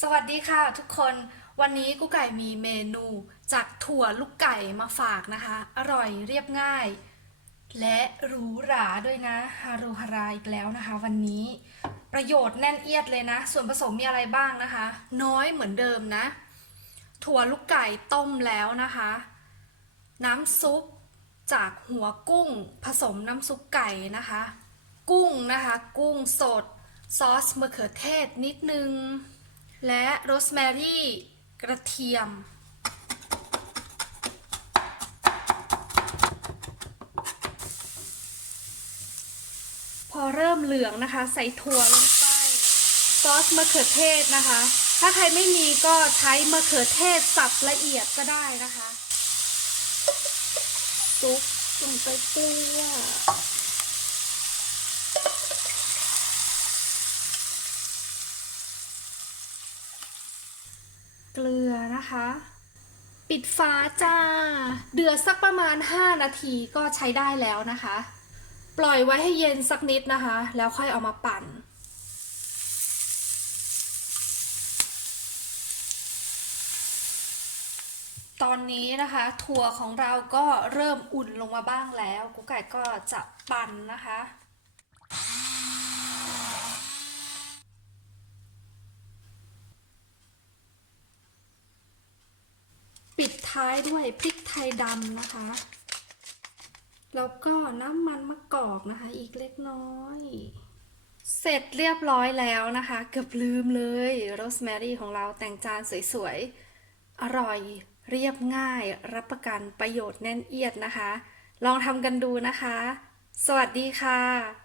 สวัสดีค่ะทุกคนวันนี้กุ๊กไก่มีเมนูจากถั่วลูกไก่มาฝากนะคะอร่อยเรียบง่ายและหรูหราด้วยนะฮารุฮาราอีกแล้วนะคะวันนี้ประโยชน์แน่นเอียดเลยนะส่วนผสมมีอะไรบ้างนะคะน้อยเหมือนเดิมนะถั่วลูกไก่ต้มแล้วนะคะน้ำซุปจากหัวกุ้งผสมน้ำซุปไก่นะคะกุ้งนะคะกุ้งสดซอสมะเขือเทศนิดนึง และโรสแมรี่กระเทียมพอเริ่มเหลืองนะคะใส่ถั่วลงไปซอสมะเขือเทศนะคะถ้าใครไม่มีก็ใช้มะเขือเทศสับละเอียดก็ได้นะคะซุปลงไปเกลือนะคะปิดฝาจ้าเดือดสักประมาณ5 นาทีก็ใช้ได้แล้วนะคะปล่อยไว้ให้เย็นสักนิดนะคะแล้วค่อยเอามาปั่น ตอนนี้นะคะถั่วของเราก็เริ่มอุ่นลงมาบ้างแล้วกุ๊กไก่ก็จะปั่นนะคะปิดท้ายด้วยพริกไทยดำนะคะแล้วก็น้ำมันมะกอกนะคะอีกเล็กน้อยเสร็จเรียบร้อยแล้วนะคะเกือบลืมเลยโรสแมรี่ของเราแต่งจานสวยๆอร่อยเรียบง่ายรับประกันประโยชน์แน่นเอียดนะคะลองทำกันดูนะคะสวัสดีค่ะ